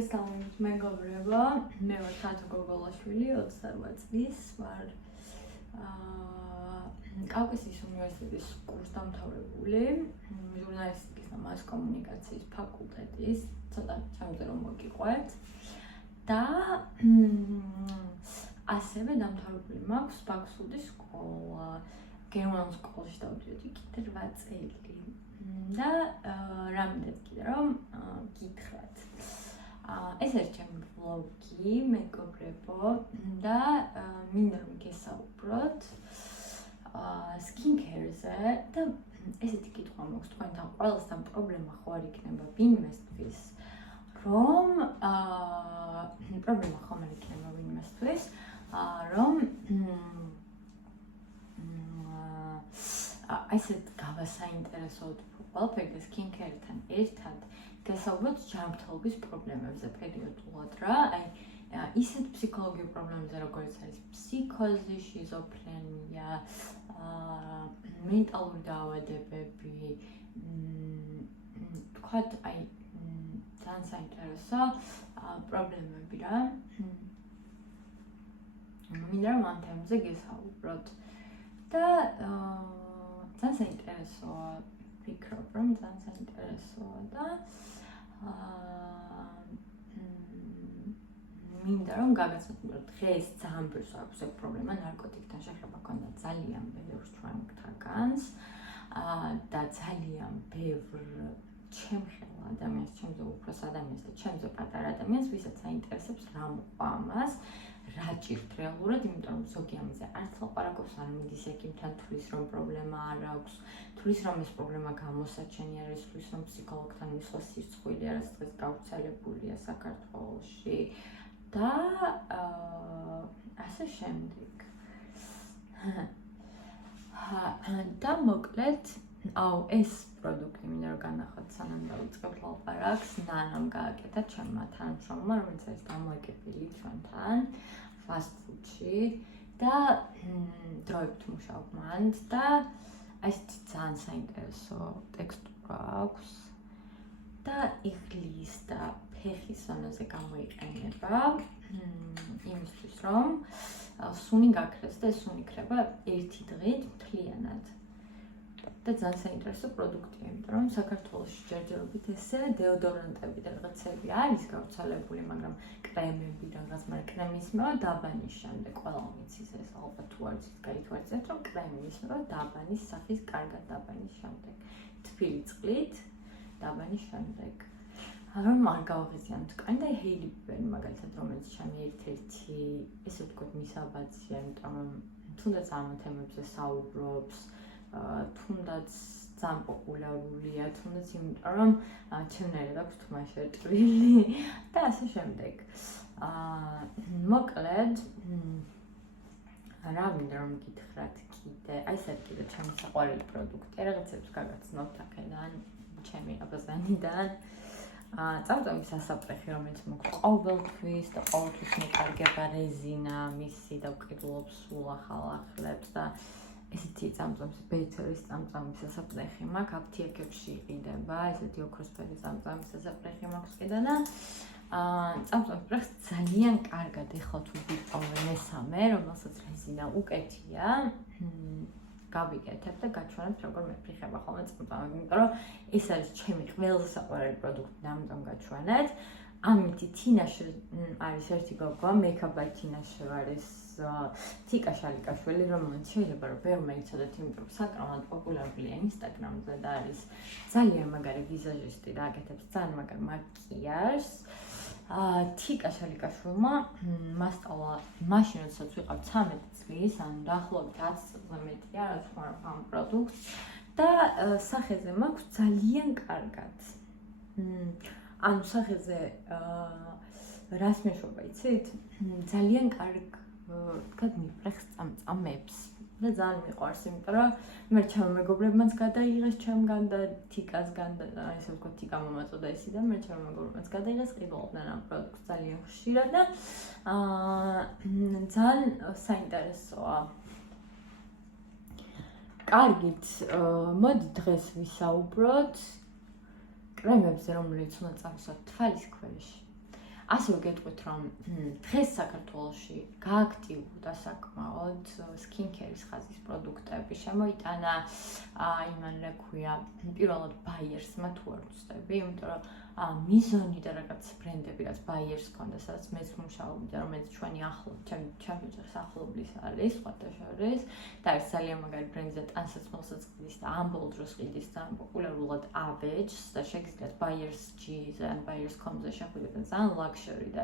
მოგესალმებით მეგობრებო, მე ვარ თათო გოგოლაშვილი, 28 წლის ვარ. კავკასიის უნივერსიტეტის კურსდამთავრებული, ჟურნალისტიკის და მას კომუნიკაციის ფაკულტეტის, ცოტა ჩემზე რომ მოგიყვეთ. და ასევე დამთავრებული მაქვს ბაქსუდის სკოლა. გერმანულ სკოლაში დავდიოდი კიდე 8 წელი. და რამდენად კიდე რომ გითხრათ. ეს არის ჩემი ვლოგი, მეგობრებო, და მინდა რომ გესაუბროთ სკინკერზე და ესეთი კითხვა მაქვს თქვენთან ყველასთან პრობლემა ხო არ იქნება ვინმესთვის, რომ პრობლემა ხომ არ იქნება ვინმესთვის, რომ ესეთ გავასაინტერესოთ ყველაფერზე სკინკერთან ერთად გასაუბროთ ჯანმრთელობის პრობლემებზე პერიოდულად რა, ისეთ ფსიქოლოგიურ პრობლემებზე, როგორც არის ფსიქოზი, შიზოფრენია, მენტალური დაავადებები, თქვათ, ძალიან საინტერესო პრობლემები რა. მინდა რომ ამ თემებზე გესაუბროთ და ძალიან საინტერესოა, ვფიქრობ, რომ ძალიან საინტერესოა და მინდა რომ გაგაცნობოთ დღეს ძალიან ბევრს აქვს ეს პრობლემა, ნარკოტიკთან შეხება ქონდა ძალიან ბევრს ჩვენთაგანს და ძალიან ბევრ ჩემხელ ადამიანს, ჩემზე უფროს ადამიანს და ჩემზე პატარა ადამიანს, ვისაც აინტერესებს რა მოყვა ამას, რა ჭირთ რეალურად, იმიტომ რომ ზოგი ამაზე არც ლაპარაკობს, არ მიდის ექიმთან, თulis რომ პრობლემა არ აქვს, თulis რომ ეს პრობლემა გამოსაჩენი არის, თulis რომ ფსიქოლოგთან მისვლა სირცხვილი არის დღეს გავრცელებულია საქართველოში და ასე შემდეგ. და მოკლედ, ეს პროდუქტი მინდა რომ განახოთ, სანამ დავიწყებ ლაპარაკს, ნანამ გააკეთა ჩემმა თანამშრომლმა, რომელიც არის დამოუკიდებელი ჩვენთან fast food-ში და დროებით მუშაობ მანდ და ესეთი ძალიან საინტერესო ტექსტურა აქვს და იღლის და ფეხის ზონაზე გამოიყენება იმისთვის, რომ სუნი გაქრეს და ეს სუნი ქრება ერთი დღით მთლიანად. და ძალიან საინტერესო პროდუქტია, იმიტომ რომ საქართველოში ჯერჯერობით ესე დეოდორანტები და რაღაცები არის გავრცელებული, მაგრამ კრემები რაღაც, მაგრამ კრემის მევა დაბანის შემდეგ ყველა ვიცის ეს ალბათ თუ არ იცით, გაითვალისწინეთ, რომ კრემის მევა დაბანის სახის, კარგად დაბანის შემდეგ, თბილი წყლით დაბანის შემდეგ. რომ არ გავაღიზიანოთ კანი და ჰეილი ბიბერი მაგალითად, რომელიც ჩემი ერთ-ერთი, ესე ვთქვათ, მისაბაძია, იმიტომ რომ თუნდაც ამ თემებზე საუბრობს, თუნდაც ძალიან პოპულარულია, თუნდაც იმიტომ რომ ჩემნაირად აქვს თმა შეჭრილი და ასე შემდეგ. მოკლედ, რა მინდა რომ გითხრათ კიდე, ეს არის კიდე ჩემი საყვარელი პროდუქტი, რაღაცებს გაგაცნობთ აქედან, ჩემი აბაზანიდან. წამწამის სასაფრეხი, რომელიც მოგვყავს ყოველთვის და ყოველთვის მეკარგება რეზინა, მისი და ვყიდულობს სულ ახალ ახლებს და ესეთი წამწამის ბეცერის წამწამის სასაფრეხი მაქვს, აფთიაქებში იყიდება, ესეთი ოქროსფერი წამწამის სასაფრეხი მაქვს კიდე და წამწამის პრეხს ძალიან კარგად ეხლა თუ ვიპოვე მესამე, რომელსაც რეზინა უკეთია, გავიკეთებ და გაჩვენებ როგორ მეფრიხება ხოლმე წამწამები, იმიტომ რომ ეს არის ჩემი ყველაზე საყვარელი პროდუქტი და ამიტომ გაჩვენეთ. ამითი თინაში არის ერთი გოგო, Makeup by თინაში არის თიკა შალიკაშვილი, რომელიც შეიძლება რომ ბევრმა იცოდეთ, იმიტომ რომ საკმაოდ პოპულარულია Instagram-ზე და არის ძალიან მაგარი ვიზაჟისტი და აკეთებს ძალიან მაგარ მაკიაჟს. თიკა შალიკაშვილმა მასწავლა მაშინ, როდესაც ვიყავ 13 წლის, ან დაახლოებით 10 წელზე მეტია, რაც ვარ ამ პროდუქტს და სახეზე მაქვს ძალიან კარგად. ანუ სახეზე რას მეშვება, იცით? ძალიან კარგ თქვათ მიფრეხს წამწამებს და ძალიან მიყვარს, იმიტომ რომ მე ჩემო მეგობრებმაც გადაიღეს ჩემგან და თიკასგან და ესე ვთქვათ, თიკა მომაწოდა ისი და მე ჩემო მეგობრებმაც გადაიღეს, ყიდულობდნენ ამ პროდუქტს ძალიან ხშირად და ძალიან საინტერესოა. კარგით, მოდი დღეს ვისაუბროთ კრემებზე, რომელიც უნდა წავისვათ თვალის ქვეშ. ასევე გეტყვით, რომ დღეს საქართველოში გააქტიურდა საკმაოდ სკინკერის ხაზის პროდუქტები. შემოიტანა იმან რა ქვია, პირველად ბაიერსმა თუ არ ვწდები, იმიტომ რომ მიზონი და რაღაც ბრენდები, რაც ბაიერს ჰქონდა, სადაც მეც ვმუშაობდი და რომელიც ჩვენი ჩემი ოჯახის ახლობლის არის, სხვათა შორის, და არის ძალიან მაგარი ბრენდი და ტანსაცმელსაც ყიდის და ამ ბოლო დროს ყიდის და პოპულარულად Avage და შეგიძლიათ Buyers G-ზე ან Buyers Com-ზე შეხვიდეთ და ძალიან ლაქშერი და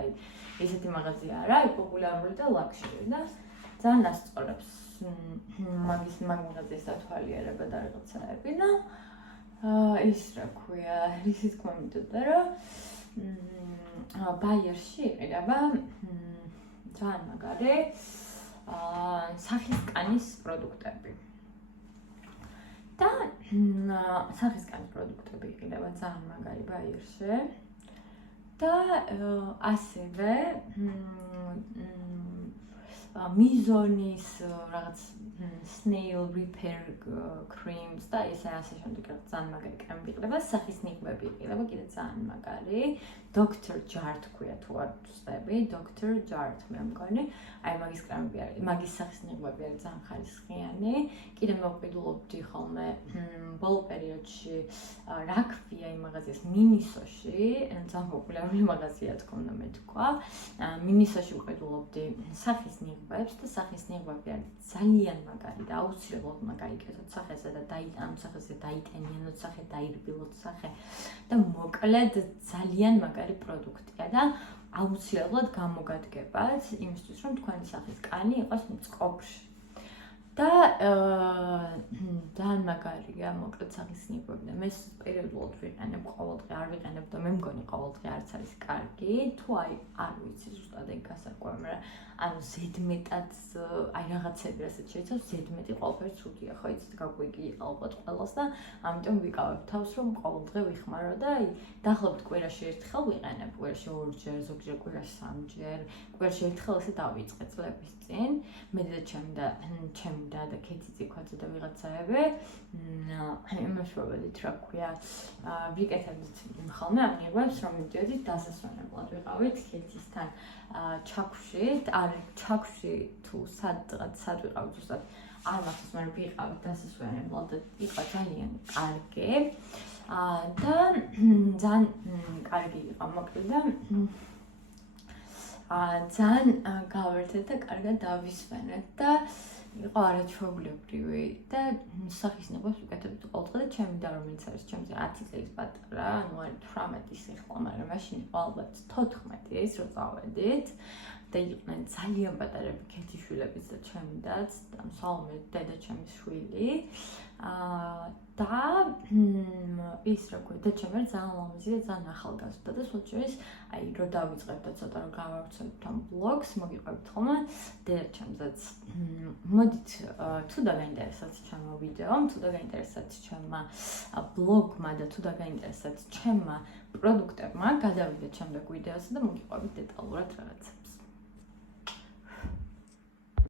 ესეთი მაღაზია არა, პოპულარული და ლაქშერი და ძალიან ასწორებს მაგის მაღაზიის დათვალიერება და რაღაცაები და ის რა ქვია, ისიც გვამდოდა, რომ Buyers-ში იყიდება ძალიან მაგარი სახისკანის პროდუქტები. და სახისკანის პროდუქტები იყიდება ძალიან მაგარი Buyers-ში. და ასევე მიზონის რაღაც snail repair creams და ასე შემდეგ ძალიან მაგარი კრემები იყიდება, სახის ნიღბები იყიდება, კიდე ძალიან მაგარი. Dr. Jart ქვია თუ არ ვწდები, Dr. Jart მე მგონი, აი მაგის კრემები არის, მაგის სახის ნიღბები არის ძალიან ხარისხიანი. კიდე მოვყიდულობდი ხოლმე ბოლო პერიოდში რა ქვია იმ მაღაზიას მინისოში, ძალიან პოპულარული მაღაზია თქო უნდა მეთქვა. მინისოში ვყიდულობდი სახის ნიღბებს და სახის ნიღბები არის ძალიან მაგარი და აუცილებლად უნდა გაიგეთოთ სახესა და ამ სახეზე დაიტენიანოთ სახე, დაირბილოთ სახე და მოკლედ ძალიან მაგარი პროდუქტია და აუცილებლად გამოგადგებათ იმისთვის, რომ თქვენი სახის კანი იყოს მწყობრში. და ძალიან მაგარია მოკლედ სახის ნიღბები და მე პერიოდულად ვიყენებ ყოველდღე, არ ვიყენებ და მე მგონი ყოველდღე არც არის კარგი, თუ აი არ ვიცი ზუსტად ეგ გასაკვირი, მაგრამ ანუ ზედმეტად აი რაღაცები რასაც შეიცავს, ზედმეტი ყველაფერი ცუდია, ხო იცით, გაგვიგია ალბათ ყველას და ამიტომ ვიკავებ თავს, რომ ყოველდღე ვიხმარო და აი დაახლოებით კვირაში ერთხელ ვიყენებ, კვირაში ორჯერ, ზოგჯერ კვირაში სამჯერ, კვირაში ერთხელ ესე დავიწყე წლების წინ, მე და ჩემი და ქეთი ციქვაძე და ვიღაცაები იმაშოვედით რა ქვია, ვიკეთებდით ხოლმე ამ ნიღბებს, რომ მივიდოდით დასასვენებლად, ვიყავით ქეთისთან ჩაქვში, ჩაქვში თუ სად ვიყავით ზუსტად არ მახსოვს, მაგრამ ვიყავით დასასვენებლად და იყო ძალიან კარგი და ძალიან კარგი იყო მოკლედ და ძალიან გავერთეთ და კარგად დავისვენეთ და იყო არაჩვეულებრივი და სახის ნიღბებს ვიკეთებთ ყოველდღე და ჩემი და რომელიც არის ჩემზე 10 წლის პატარა, ანუ არის 18 სიხლა, მაგრამ მაშინ იყო ალბათ 14 რო წავედით და იყვნენ ძალიან პატარები ქეთიშვილებიც და ჩემი დაც და სალომე დედა ჩემის შვილი და ის რა ქვია და ჩემი ძალიან ლამაზი და ძალიან ახალგაზრდა და სულჩერის აი რო დავიწყებ და ცოტა რომ გავავრცელებ ამ ბლოგს მოგიყვებით ხოლმე დედა ჩემზეც მოდით თუ დაგაინტერესათ ჩემო ვიდეომ, თუ დაგაინტერესათ ჩემმა ბლოგმა და თუ დაგაინტერესათ ჩემმა პროდუქტებმა, გადავიდეთ შემდეგ ვიდეოზე და მოგიყვებით დეტალურად რაღაცა.